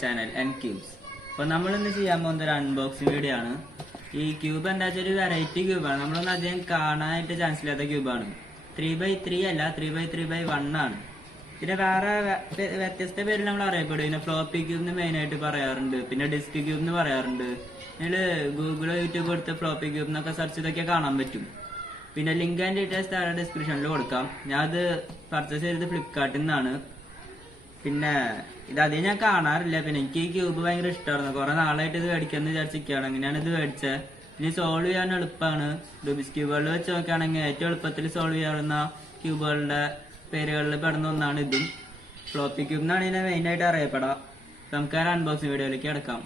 My channel CuBz. അപ്പോൾ നമ്മളിന്ന് ചെയ്യാൻ പോകുന്ന ഒരു അൺബോക്സിംഗ് വീഡിയോ ആണ്. ഈ ക്യൂബ് എന്താ വെച്ചാൽ ഒരു വെറൈറ്റി ക്യൂബാണ്. നമ്മളൊന്നും അധികം കാണാനായിട്ട് ചാൻസ് ഇല്ലാത്ത ക്യൂബാണ്. 3x3 അല്ല, 3x3x1 ആണ്. പിന്നെ വേറെ വ്യത്യസ്ത പേരിൽ നമ്മൾ അറിയപ്പെടും. പിന്നെ ഫ്ലോപ്പി ക്യൂബ് എന്ന് മെയിനായിട്ട് പറയാറുണ്ട്. പിന്നെ ഡിസ്ക് ക്യൂബ് എന്ന് പറയാറുണ്ട്. നിങ്ങൾ ഗൂഗിളോ യൂട്യൂബ് എടുത്ത് ഫ്ലോപ്പി ക്യൂബ് എന്നൊക്കെ സെർച്ച് ചെയ്തൊക്കെ കാണാൻ പറ്റും. പിന്നെ ലിങ്ക് ആൻഡ് ഡീറ്റെയിൽസ് താഴെ ഡിസ്ക്രിപ്ഷനിൽ കൊടുക്കാം. ഞാൻ അത് പർച്ചേസ് ചെയ്തത് ഫ്ലിപ്കാർട്ടിൽ നിന്നാണ്. പിന്നെ ഇത് അധികം ഞാൻ കാണാറില്ല. പിന്നെ എനിക്ക് ഈ ക്യൂബ് ഭയങ്കര ഇഷ്ടമായിരുന്നു. കുറെ നാളായിട്ട് ഇത് മേടിക്കാന്ന് വിചാരിച്ചിരിക്കുകയാണ്. അങ്ങനെയാണ് ഇത് മേടിച്ചത്. ഇനി സോൾവ് ചെയ്യാൻ എളുപ്പമാണ്. റൂബിക്സ് ക്യൂബുകളിൽ വെച്ച് നോക്കുകയാണെങ്കിൽ ഏറ്റവും എളുപ്പത്തിൽ സോൾവ് ചെയ്യാവുന്ന ക്യൂബുകളുടെ പേരുകളിൽ പെടുന്ന ഒന്നാണ് ഇതും. ഫ്ലോപ്പി ക്യൂബ് എന്നാണ് ഇതിനെ മെയിനായിട്ട് അറിയപ്പെടാം. നമുക്ക് ആ അൺബോക്സിംഗ് വീഡിയോയിലേക്ക് കിടക്കാം.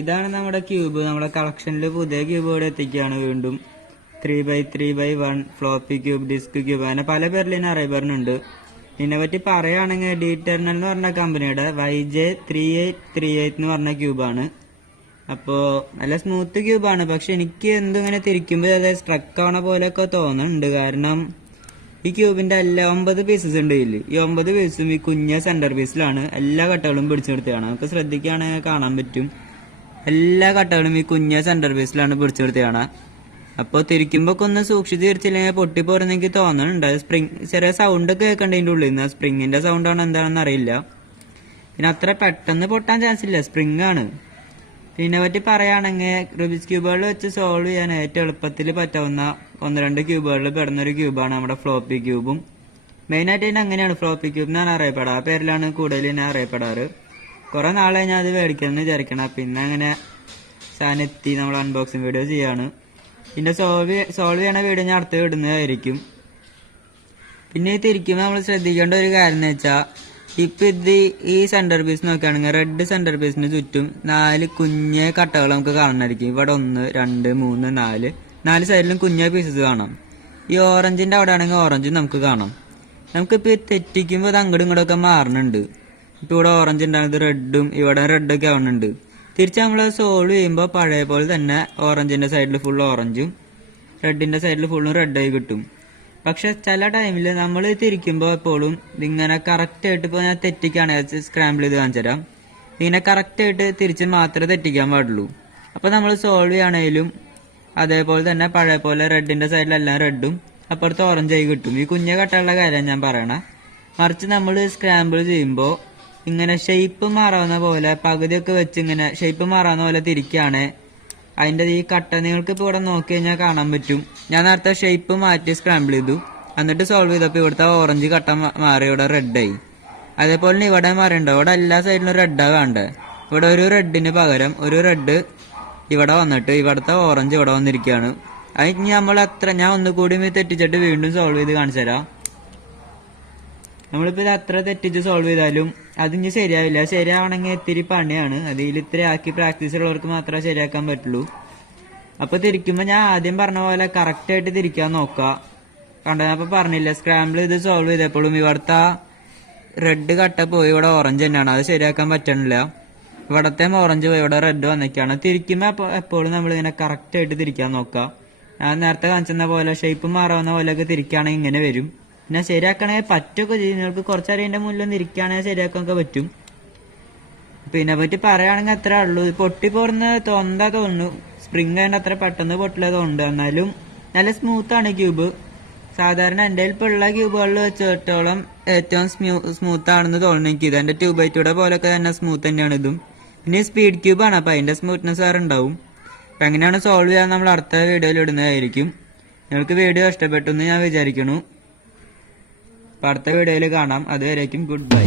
ഇതാണ് നമ്മുടെ ക്യൂബ്. നമ്മുടെ കളക്ഷനിൽ പുതിയ ക്യൂബ് ഇവിടെ എത്തിക്കുകയാണ് വീണ്ടും. 3x3x1 floppy cube, disk cube, അങ്ങനെ പല പേരിൽ ഇതിനെ അറിയപ്പെടുന്നുണ്ട്. ഇതിനെ പറ്റി പറയുകയാണെങ്കിൽ ഡീറ്റർണൽ എന്ന് പറഞ്ഞ കമ്പനിയുടെ YJ3838 എന്ന് പറഞ്ഞ ക്യൂബാണ്. അപ്പോൾ നല്ല സ്മൂത്ത് ക്യൂബാണ്. പക്ഷെ എനിക്ക് എന്തിങ്ങനെ തിരിക്കുമ്പോൾ അതായത് സ്ട്രക്ക് ആവണ പോലെയൊക്കെ തോന്നുന്നുണ്ട്. കാരണം ഈ ക്യൂബിന്റെ എല്ലാ 9 പീസസ് ഉണ്ട് ഇതിൽ. ഈ 9 പീസും ഈ കുഞ്ഞ സെന്റർ പീസിലാണ്. എല്ലാ കട്ടകളും പിടിച്ചെടുത്തതാണ്. നമുക്ക് ശ്രദ്ധിക്കുകയാണെങ്കിൽ കാണാൻ പറ്റും. എല്ലാ കട്ടകളും ഈ കുഞ്ഞ സെന്റർ പീസിലാണ് പിടിച്ചെടുത്തതാണ്. അപ്പോൾ തിരിക്കുമ്പോ ഒക്കെ ഒന്ന് സൂക്ഷിച്ച് തിരിച്ചില്ലെങ്കിൽ പൊട്ടിപ്പോരെന്ന് എനിക്ക് തോന്നുന്നുണ്ട്. സ്പ്രിങ് ചെറിയ സൗണ്ട് ഒക്കെ കേൾക്കേണ്ടതിൻ്റെ ഉള്ളിൽ നിന്ന്. സ്പ്രിങ്ങിന്റെ സൗണ്ട് ആണോ എന്താണെന്ന് അറിയില്ല. പിന്നെ അത്ര പെട്ടെന്ന് പൊട്ടാൻ ചാൻസ് ഇല്ല, സ്പ്രിങ് ആണ്. പിന്നെ പറ്റി പറയുകയാണെങ്കിൽ റൂബിക്സ് ക്യൂബുകളിൽ വെച്ച് സോൾവ് ചെയ്യാൻ ഏറ്റവും എളുപ്പത്തിൽ പറ്റാവുന്ന 1-2 ക്യൂബുകളിൽ പെടുന്നൊരു ക്യൂബാണ് നമ്മുടെ ഫ്ലോപ്പി ക്യൂബും. മെയിനായിട്ട് ഇതിന് അങ്ങനെയാണ് ഫ്ലോപ്പി ക്യൂബ് എന്നാണ് അറിയപ്പെടാറ്. ആ പേരിലാണ് കൂടുതൽ ഇതിനെ അറിയപ്പെടാറ്. കുറെ നാളെ ഞാൻ അത് മേടിക്കണമെന്ന് വിചാരിക്കണം. പിന്നെ അങ്ങനെ സാധനം എത്തി. നമ്മൾ അൺബോക്സിംഗ് വീഡിയോ ചെയ്യാണ്. പിന്നെ സോൾവ് ചെയ്യണ വീഡിയോ ഞാൻ അടുത്ത് വിടുന്നതായിരിക്കും. പിന്നെ തിരിക്കുമ്പോൾ നമ്മൾ ശ്രദ്ധിക്കേണ്ട ഒരു കാര്യം എന്ന് വെച്ചാൽ ഇപ്പൊ ഇത് ഈ സെന്റർ പീസ് നോക്കുകയാണെങ്കിൽ റെഡ് സെന്റർ പീസിന് ചുറ്റും 4 കുഞ്ഞ കട്ടകൾ നമുക്ക് കാണാനായിരിക്കും. ഇവിടെ 1, 2, 3, 4 സൈഡിലും കുഞ്ഞ പീസസ് കാണാം. ഈ ഓറഞ്ചിന്റെ അവിടെ ആണെങ്കിൽ ഓറഞ്ചും നമുക്ക് കാണാം. നമുക്കിപ്പോ തെറ്റിക്കുമ്പോൾ ഇത് അങ്ങോട്ടും ഇങ്ങോട്ടും ഒക്കെ മാറുന്നുണ്ട്. ഇപ്പൊ ഇവിടെ ഓറഞ്ച് ഉണ്ടാകുന്നത് റെഡും ഇവിടെ റെഡൊക്കെ ആവുന്നുണ്ട്. തിരിച്ച് നമ്മൾ സോൾവ് ചെയ്യുമ്പോൾ പഴയ പോലെ തന്നെ ഓറഞ്ചിന്റെ സൈഡിൽ ഫുൾ ഓറഞ്ചും റെഡിന്റെ സൈഡിൽ ഫുള്ളും റെഡായി കിട്ടും. പക്ഷെ ചില ടൈമിൽ നമ്മൾ തിരിക്കുമ്പോൾ എപ്പോഴും ഇങ്ങനെ കറക്റ്റ് ആയിട്ട് ഇപ്പോൾ ഞാൻ തെറ്റിക്കാണ് സ്ക്രാമ്പിൾ ചെയ്ത് കാണിച്ചു തരാം. ഇങ്ങനെ കറക്റ്റ് ആയിട്ട് തിരിച്ച് മാത്രമേ തെറ്റിക്കാൻ പാടുള്ളൂ. അപ്പൊ നമ്മൾ സോൾവ് ചെയ്യണേലും അതേപോലെ തന്നെ പഴയ പോലെ റെഡിന്റെ സൈഡിലെല്ലാം റെഡും അപ്പുറത്ത് ഓറഞ്ചായി കിട്ടും. ഈ കുഞ്ഞ കട്ടകളുടെ കാര്യം ഞാൻ പറയണ. മറിച്ച് നമ്മൾ സ്ക്രാമ്പിൾ ചെയ്യുമ്പോൾ ഇങ്ങനെ ഷേപ്പ് മാറാവുന്ന പോലെ പകുതിയൊക്കെ വെച്ച് ഇങ്ങനെ ഷേപ്പ് മാറാവുന്ന പോലെ തിരിക്കുകയാണ്. അതിന്റെ ഈ കട്ട നിങ്ങൾക്ക് ഇപ്പൊ ഇവിടെ നോക്കി കഴിഞ്ഞാൽ കാണാൻ പറ്റും. ഞാൻ നേരത്തെ ഷേപ്പ് മാറ്റി സ്ക്രാമ്പിൾ ചെയ്തു, എന്നിട്ട് സോൾവ് ചെയ്തപ്പോൾ ഇവിടുത്തെ ഓറഞ്ച് കട്ട മാറി ഇവിടെ റെഡായി. അതേപോലെ ഇവിടെ മാറിയുണ്ടോ, ഇവിടെ എല്ലാ സൈഡിലും റെഡാ കാണണ്ടേ. ഇവിടെ ഒരു റെഡിന് പകരം ഒരു റെഡ് ഇവിടെ വന്നിട്ട് ഇവിടുത്തെ ഓറഞ്ച് ഇവിടെ വന്നിരിക്കുകയാണ്. അത് നമ്മൾ ഞാൻ ഒന്നുകൂടി തെറ്റിച്ചിട്ട് വീണ്ടും സോൾവ് ചെയ്ത് കാണിച്ചു തരാം. നമ്മളിപ്പോ ഇത് അത്ര തെറ്റിച്ച് സോൾവ് ചെയ്താലും അതിന് ശരിയാവില്ല. ശരിയാവണമെങ്കിൽ ഇത്തിരി പണിയാണ്. അതിൽ ഇത്ര ആക്കി പ്രാക്ടീസ് ഉള്ളവർക്ക് മാത്രമേ ശരിയാക്കാൻ പറ്റുള്ളൂ. അപ്പൊ തിരിക്കുമ്പോ ഞാൻ ആദ്യം പറഞ്ഞ പോലെ കറക്റ്റ് ആയിട്ട് തിരിക്കാൻ നോക്കുക. കണ്ടോ, ഞാൻ ഇപ്പൊ പറഞ്ഞില്ല, സ്ക്രാമ്പിൾ ചെയ്ത് സോൾവ് ചെയ്തപ്പോഴും ഇവിടുത്തെ റെഡ് കട്ട പോയി ഇവിടെ ഓറഞ്ച് തന്നെയാണ്. അത് ശരിയാക്കാൻ പറ്റണില്ല. ഇവിടത്തെ ഓറഞ്ച് പോയി ഇവിടെ റെഡ് വന്നിക്കാണ്. തിരിക്കുമ്പോ എപ്പോഴും നമ്മൾ ഇങ്ങനെ കറക്റ്റ് ആയിട്ട് തിരിക്കാൻ നോക്കുക. ഞാൻ നേരത്തെ കാണിച്ചെന്ന പോലെ ഷേപ്പ് മാറാവുന്ന പോലെയൊക്കെ തിരിക്കുകയാണെങ്കിൽ ഇങ്ങനെ വരും. പിന്നെ ശരിയാക്കണമെങ്കിൽ പറ്റൊക്കെ ചെയ്യും. നിങ്ങൾക്ക് കുറച്ചറിയന്റെ മുന്നിലൊന്നും ഇരിക്കുകയാണെങ്കിൽ ശരിയാക്കാനൊക്കെ പറ്റും. പിന്നെ പറ്റി പറയുകയാണെങ്കിൽ അത്രേ ഉള്ളൂ. പൊട്ടിപ്പോർന്ന് തോന്നുന്നു. സ്പ്രിങ് ആയതുകൊണ്ട് അത്ര പെട്ടെന്ന് പൊട്ടില്ല തോന്നുന്നുണ്ട്. എന്നാലും നല്ല സ്മൂത്ത് ആണ് ക്യൂബ്. സാധാരണ എൻ്റെ ഇപ്പോൾ ഉള്ള ക്യൂബുകളിൽ വെച്ചിടത്തോളം ഏറ്റവും സ്മൂത്ത് ആണെന്ന് തോന്നുന്നു എനിക്ക്. ഇത് എൻ്റെ 2x2 പോലൊക്കെ തന്നെ സ്മൂത്ത് തന്നെയാണ് ഇതും. ഇനി സ്പീഡ് ക്യൂബാണ്. അപ്പം അതിൻ്റെ സ്മൂത്ത്നെസ് വേറെ ഉണ്ടാവും. അപ്പം എങ്ങനെയാണ് സോൾവ് ചെയ്യാൻ നമ്മൾ അടുത്ത വീഡിയോയിൽ ഇടുന്നതായിരിക്കും. നിങ്ങൾക്ക് വീഡിയോ ഇഷ്ടപ്പെട്ടു എന്ന് ഞാൻ വിചാരിക്കുന്നു. അപ്പം അടുത്ത വീഡിയോയിൽ കാണാം. അതുവരേക്കും ഗുഡ് ബൈ.